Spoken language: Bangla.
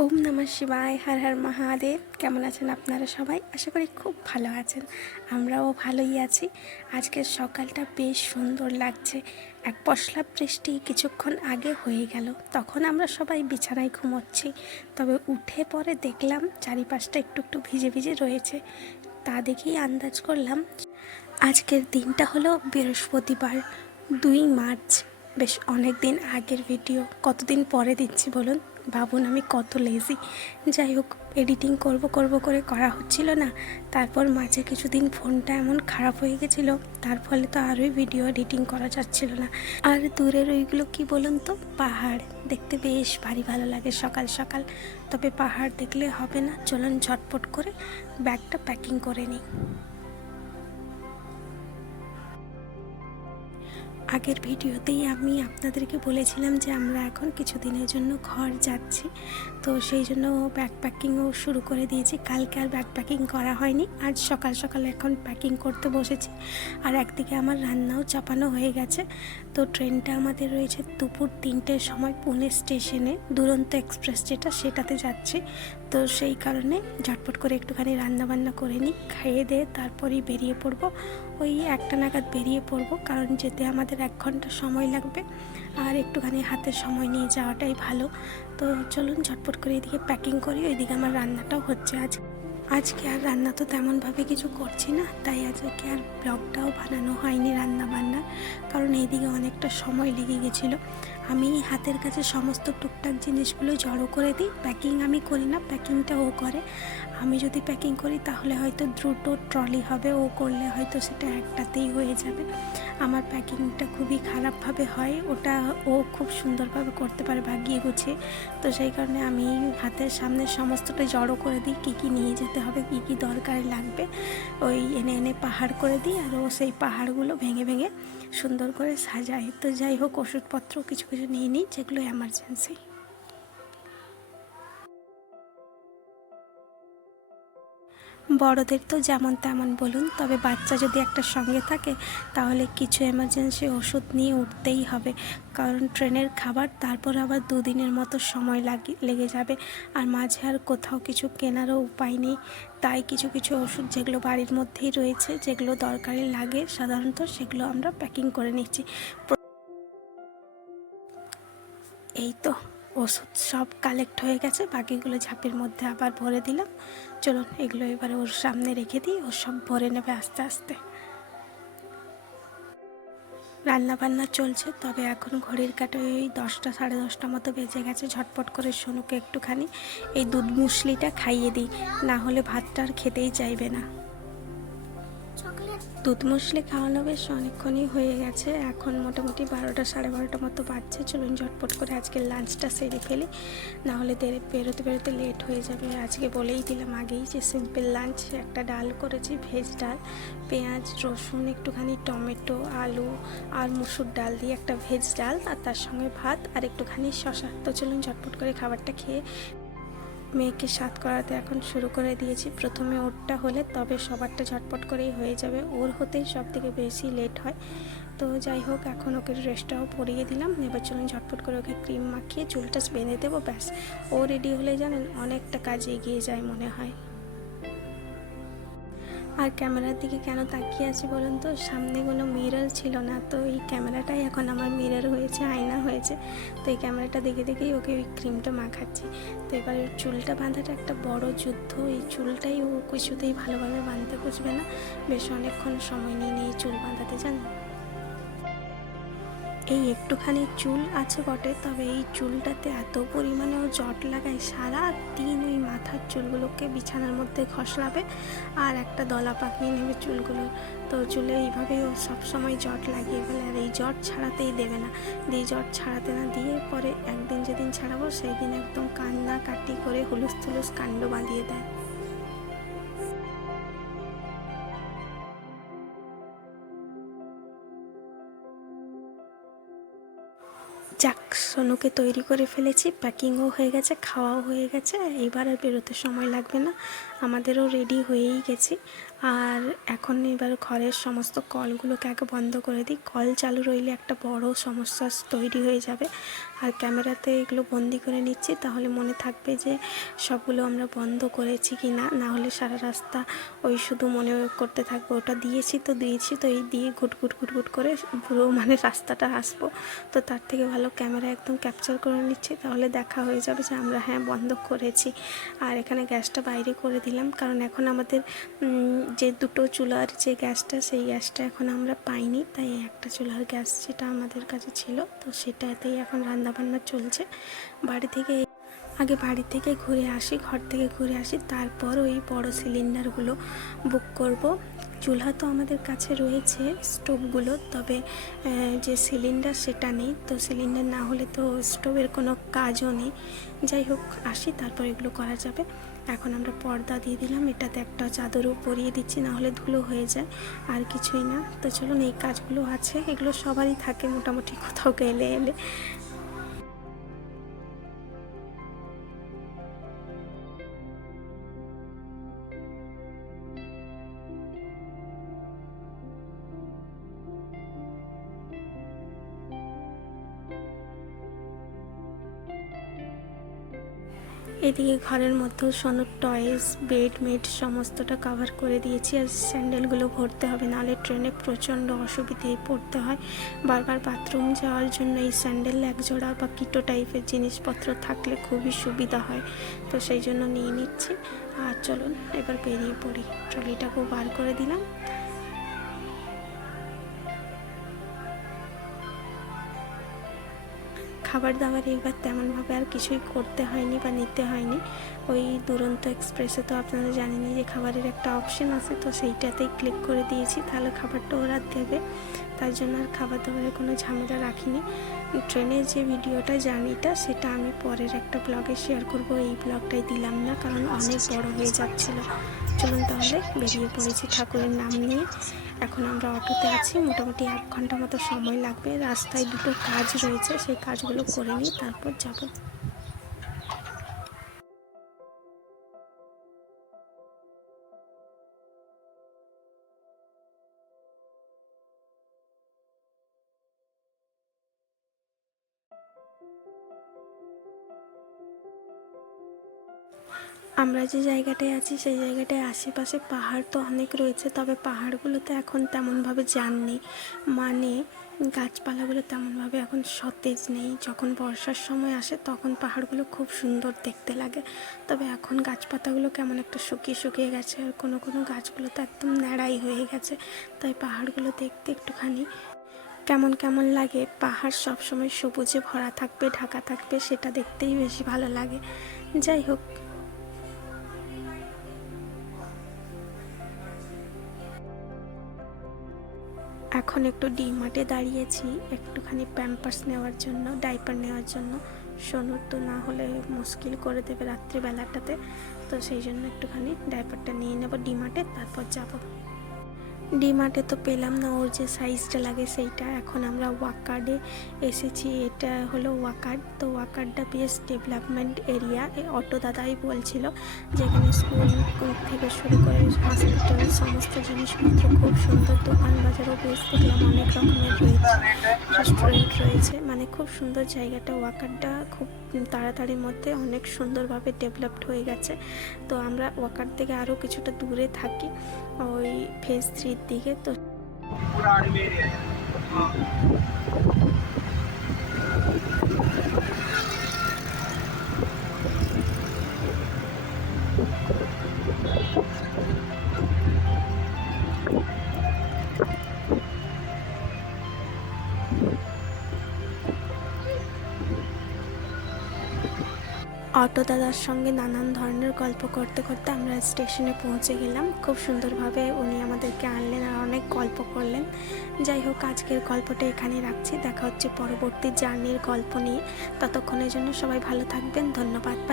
ওম নমঃ শিবায়, হর হর মহাদেব। কেমন আছেন আপনারা সবাই? আশা করি খুব ভালো আছেন। আমরাও ভালোই আছি। আজকের সকালটা বেশ সুন্দর লাগছে। এক পশলা বৃষ্টি কিছুক্ষণ আগে হয়ে গেল। তখন আমরা সবাই বিছানায় ঘুমোচ্ছি। তবে উঠে পরে দেখলাম চারিপাশটা একটু একটু ভিজে ভিজে রয়েছে। তা দেখেই আন্দাজ করলাম, আজকের দিনটা হলো বৃহস্পতিবার, দুই মার্চ। বেশ অনেক দিন আগের ভিডিও। কতদিন পরে দিচ্ছি বলুন? ভাবুন আমি কত লেজি যাই হোক এডিটিং করব করব করে করা হচ্ছিল না। তারপর মাঝে কিছুদিন ফোনটা এমন খারাপ হয়ে গেছিল, তার ফলে তো আরোই ভিডিও এডিটিং করা যাচ্ছিল না। আর দূরের ওইগুলো কি বলুন তো? পাহাড়, দেখতে বেশ ভারী ভালো লাগে সকাল সকাল। তবে পাহাড় দেখলে হবে না, চলুন ঝটপট করে ব্যাগটা প্যাকিং করে নিই। আগের ভিডিওতেই আমি আপনাদেরকে বলেছিলাম যে আমরা এখন কিছুদিনের জন্য ঘর যাচ্ছি। তো সেই জন্য ব্যাগ প্যাকিংও শুরু করে দিয়েছি। কালকে আর ব্যাগ প্যাকিং করা হয়নি। আজ সকাল সকাল এখন প্যাকিং করতে বসেছি। আর একদিকে আমার রান্নাও চাপানো হয়ে গেছে। তো ট্রেনটা আমাদের রয়েছে দুপুর তিনটের সময় পুনে স্টেশনে। দুরন্ত এক্সপ্রেস যেটা, সেটাতে যাচ্ছি। তো সেই কারণে ঝটপট করে একটুখানি রান্না বান্না করে নিই। খাইয়ে দিয়ে তারপরেই বেরিয়ে পড়ব। ওই একটা নাগাদ বেরিয়ে পড়ব। কারণ যেতে আমাদের এক ঘণ্টা সময় লাগবে। আর একটুখানি হাতের সময় নিয়ে যাওয়াটাই ভালো। তো চলুন ঝটপট করে এদিকে প্যাকিং করি ওইদিকে আমার রান্নাটাও হচ্ছে আজ। আজকে আর রান্না তো তেমনভাবে কিছু করছি না, তাই আজকে আর ব্লগটাও বানানো হয়নি রান্না বান্নার কারণ এইদিকে অনেকটা সময় লেগে গেছিল। আমি হাতের কাছে সমস্ত টুকটাক জিনিসগুলো জড়ো করে দিই। প্যাকিং আমি করি না প্যাকিংটা ও করে। আমি যদি প্যাকিং করি, তাহলে হয়তো দ্রুত ট্রলি হবে। ও করলে হয়তো সেটা একটাতেই হয়ে যাবে। আমার প্যাকিংটা খুবই খারাপভাবে হয়। ওটা ও খুব সুন্দরভাবে করতে পারে, ভাগিয়ে গুছিয়ে। তো সেই কারণে আমি হাতের সামনে সমস্তটা জড়ো করে দিই, কী কী নিয়ে যেতে হবে, কী কী দরকারে লাগবে। ওই এনে এনে পাহাড় করে দিই আর ও সেই পাহাড়গুলো ভেঙে ভেঙে সুন্দর করে সাজায়। তো যাই হোক, ওষুধপত্র কিছু কিছু নিয়ে নিই যেগুলো এমার্জেন্সি বড়দের তো যেমন তেমন বলুন, তবে বাচ্চা যদি একটা সঙ্গে থাকে, তাহলে কিছু এমার্জেন্সি ওষুধ নিয়ে উঠতেই হবে। কারণ ট্রেনের খাবার, তারপর আবার দুদিনের মতো সময় লাগি, লেগে যাবে। আর মাঝে আর কোথাও কিছু কেনারও উপায় নেই। তাই কিছু কিছু ওষুধ যেগুলো বাড়ির মধ্যেই রয়েছে, যেগুলো দরকারি লাগে, সাধারণত সেগুলো আমরা প্যাকিং করে নিচ্ছি। এই তো। ওষুধ সব কালেক্ট হয়ে গেছে, বাকিগুলো ঝাঁপের মধ্যে আবার ভরে দিলাম। চলুন, এগুলো এবারে ওর সামনে রেখে দিই, ও সব ভরে নেবে আস্তে আস্তে। রান্না বান্না চলছে, তবে এখন ঘড়ির কাটে ওই দশটা সাড়ে দশটা মতো বেজে গেছে, ঝটপট করে সোনুকে একটুখানি এই দুধ মুসলিটা খাইয়ে দিই, না হলে ভাতটা আর খেতেই চাইবে না। দুধ মুসলি খাওয়ানো বেশ অনেকক্ষণই হয়ে গেছে। এখন মোটামুটি বারোটা, সাড়ে বারোটা মতো বাজছে। চলুন ঝটপট করে আজকে লাঞ্চটা সেরে ফেলি। নাহলে দেরে, বেরোতে বেরোতে লেট হয়ে যাবে। আজকে বলেই দিলাম আগেই যে সিম্পল লাঞ্চ একটা ডাল করেছি ভেজ ডাল, পেঁয়াজ, রসুন, একটুখানি টমেটো, আলু আর মুসুর ডাল দিয়ে একটা ভেজ ডাল আর তার সঙ্গে ভাত আর একটুখানি শশা তো চলুন ঝটপট করে খাবারটা খেয়ে মেয়েকে সাত করাতে এখন শুরু করে দিয়েছি। প্রথমে ওরটা হলে তবে সবারটা ঝটপট করেই হয়ে যাবে। ওর হতেই সব থেকে বেশি লেট হয়। তো যাই হোক, এখন ওকে ড্রেসটাও পরিয়ে দিলাম। এবার চলুন ঝটপট করে ওকে ক্রিম মাখিয়ে চুলটা বেঁধে দেবো, ব্যাস। ও রেডি হলে জানেন, অনেকটা কাজ এগিয়ে যায় মনে হয়। আর ক্যামেরার দিকে কেন তাকিয়ে আছি বলুন তো? সামনে কোনো মিরর ছিল না। তো এই ক্যামেরাটাই এখন আমার মিরর হয়েছে, আয়না হয়েছে। তো এই ক্যামেরাটা দেখে দেখেই ওকে ওই ক্রিমটা মাখাচ্ছি। তো এবার চুলটা বাঁধাটা একটা বড় যুদ্ধ। এই চুলটাই ও কিছুতেই ভালোভাবে বাঁধতে খুঁজবে না। বেশ অনেকক্ষণ সময় নিয়ে নিয়ে চুল বাঁধাতে, জানেন? এই একটুখানি চুল আছে বটে, তবে এই চুলটাতে এত পরিমাণে ও জট লাগায়, সারা দিন ওই মাথার চুলগুলোকে বিছানার মধ্যে খসলাবে আর একটা দলা পাকিয়ে নেবে চুলগুলো। তো চুলে এইভাবেই ও সবসময় জট লাগিয়ে ফেলে আর এই জট ছাড়াতেই দেবে না। দিয়ে জট ছাড়াতে না দিয়ে পরে একদিন যেদিন ছাড়াবো, সেই দিন একদম কান্না কাটি করে হুলুস থুলুস কাণ্ড বাঁধিয়ে দেয়। সোনুকে তৈরি করে ফেলেছি, প্যাকিংও হয়ে গেছে, খাওয়াও হয়ে গেছে, এইবার আর বেরোতে সময় লাগবে না। আমাদেরও রেডি হয়েই গেছি। আর এখন এবার ঘরের সমস্ত কলগুলোকে আগে বন্ধ করে দিই। কল চালু রইলে একটা বড় সমস্যা তৈরি হয়ে যাবে। আর ক্যামেরাতে এগুলো বন্দি করে নিচ্ছি। তাহলে মনে থাকবে যে সবগুলো আমরা বন্ধ করেছি কি না না হলে সারা রাস্তা ওই শুধু মনে করতে থাকব, ওটা দিয়েছি তো দিয়েছি তো। এই দিয়ে ঘুট ঘুট ঘুট ঘুট করে পুরো মানে রাস্তাটা আসব তো তার থেকে ভালো ক্যামেরা একদম ক্যাপচার করে নিচ্ছি। তাহলে দেখা হয়ে যাবে যে আমরা হ্যাঁ বন্ধ করেছি। আর এখানে গ্যাসটা বাইরে করে দিলাম। কারণ এখন আমাদের যে দুটো চুলার যে গ্যাসটা, সেই গ্যাসটা এখন আমরা পাইনি। তাই একটা চুলার গ্যাস যেটা আমাদের কাছে ছিল, তো সেটাতেই এখন রান্নাবান্না চলছে। বাড়ি থেকে আগে বাড়ি থেকে ঘুরে আসি, ঘর থেকে ঘুরে আসি, তারপর ওই বড় সিলিন্ডারগুলো বুক করব। চুলা তো আমাদের কাছে রয়েছে, স্টোভগুলো, তবে যে সিলিন্ডার সেটা নেই। তো সিলিন্ডার না হলে তো স্টোভের কোনো কাজও নেই। যাই হোক, আসি, তারপর এগুলো করা যাবে। এখন আমরা পর্দা দিয়ে দিলাম, এটাতে একটা চাদরও পরিয়ে দিচ্ছি না হলে ধুলো হয়ে যায়, আর কিছুই না। তো চলুন, এই কাজগুলো আছে, এগুলো সবারই থাকে, মোটামুটি কোথাও গেলে এলে। এদিকে ঘরের মধ্যেও সোনুর টয়েস বেড মেড সমস্তটা কভার করে দিয়েছি আর স্যান্ডেলগুলো ভরতে হবে নাহলে ট্রেনে প্রচণ্ড অসুবিধায় পড়তে হয়। বারবার বাথরুম যাওয়ার জন্য এই স্যান্ডেল একজোড়া বা কিটো টাইপের জিনিসপত্র থাকলে খুবই সুবিধা হয়। তো সেই জন্য নিয়ে নিচ্ছি। আর চলুন, এবার বেরিয়ে পড়ি। ট্রলিটাকেও বার করে দিলাম। খাবার দাবার এবার তেমনভাবে আর কিছুই করতে হয়নি বা নিতে হয়নি। ওই দুরন্ত এক্সপ্রেসে তো আপনারা জানেনই যে খাবারের একটা অপশন আছে, তো সেইটাতেই ক্লিক করে দিয়েছি। তাহলে খাবারটা ওরা দেবে। তার জন্য আর খাবার দাবারের কোনো ঝামেলা রাখিনি। ট্রেনের যে ভিডিওটা জার্নিটা, সেটা আমি পরের একটা ব্লগে শেয়ার করব। এই ব্লগটাই দিলাম না, কারণ অনেক বড় হয়ে যাচ্ছিল। চলুন তাহলে বেরিয়ে পড়েছি ঠাকুরের নাম নিয়ে। এখন আমরা অটোতে আছি। মোটামুটি এক ঘণ্টা মতো সময় লাগবে। রাস্তায় দুটো কাজ রয়েছে, সেই কাজগুলো করে নিই তারপর যাব। আমরা যে জায়গাটায় আছি, সেই জায়গাটায় আশেপাশে পাহাড় তো অনেক রয়েছে, তবে পাহাড়গুলোতে এখন তেমনভাবে যান নেই মানে গাছপালাগুলো তেমনভাবে এখন সতেজ নেই। যখন বর্ষার সময় আসে, তখন পাহাড়গুলো খুব সুন্দর দেখতে লাগে। তবে এখন গাছপাতাগুলো কেমন একটা শুকিয়ে শুকিয়ে গেছে, আর কোনো কোনো গাছগুলো তো একদম ন্যাড়াই হয়ে গেছে। তাই পাহাড়গুলো দেখতে একটুখানি কেমন কেমন লাগে। পাহাড় সবসময় সবুজে ভরা থাকবে, ঢাকা থাকবে, সেটা দেখতেই বেশি ভালো লাগে। যাই হোক এখন একটু ডি মার্টে দাঁড়িয়েছি, একটুখানি প্যাম্পার্স নেওয়ার জন্য ডাইপার নেওয়ার জন্য। সোনুর তো না হলে মুশকিল করে দেবে রাত্রিবেলাটাতে, তো সেই জন্য একটুখানি ডাইপারটা নিয়ে নেব ডি মার্টে তারপর যাব। ডি মার্টে তো পেলাম না, ওর যে সাইজটা লাগে সেইটা। এখন আমরা ওয়াকার্ডে এসেছি, এটা হলো ওয়াকার্ড তো ওয়াকার্ডটা বেশ ডেভেলপমেন্ট এরিয়া অটো দাদাই বলছিল যেখানে স্কুল থেকে শুরু করে হসপিটাল সমস্ত জিনিসপত্র খুব সুন্দর, দোকান বাজারও বেশ দেখলাম, অনেক রকমের রয়েছে রেস্টুরেন্ট রয়েছে। মানে খুব সুন্দর জায়গাটা ওয়াকার্ডটা খুব তাড়াতাড়ির মধ্যে অনেক সুন্দরভাবে ডেভেলপড হয়ে গেছে। তো আমরা ওয়াকার থেকে আরও কিছুটা দূরে থাকি। ওই ফেজ থ্রির দিকে তো। অটো দাদার সঙ্গে নানান ধরনের গল্প করতে করতে আমরা স্টেশনে পৌঁছে গেলাম। খুব সুন্দরভাবে উনি আমাদেরকে আনলেন আর অনেক গল্প করলেন। যাই হোক, আজকের গল্পটা এখানে রাখছি। দেখা হচ্ছে পরবর্তী জার্নির গল্প নিয়ে। ততক্ষণের জন্য সবাই ভালো থাকবেন। ধন্যবাদ।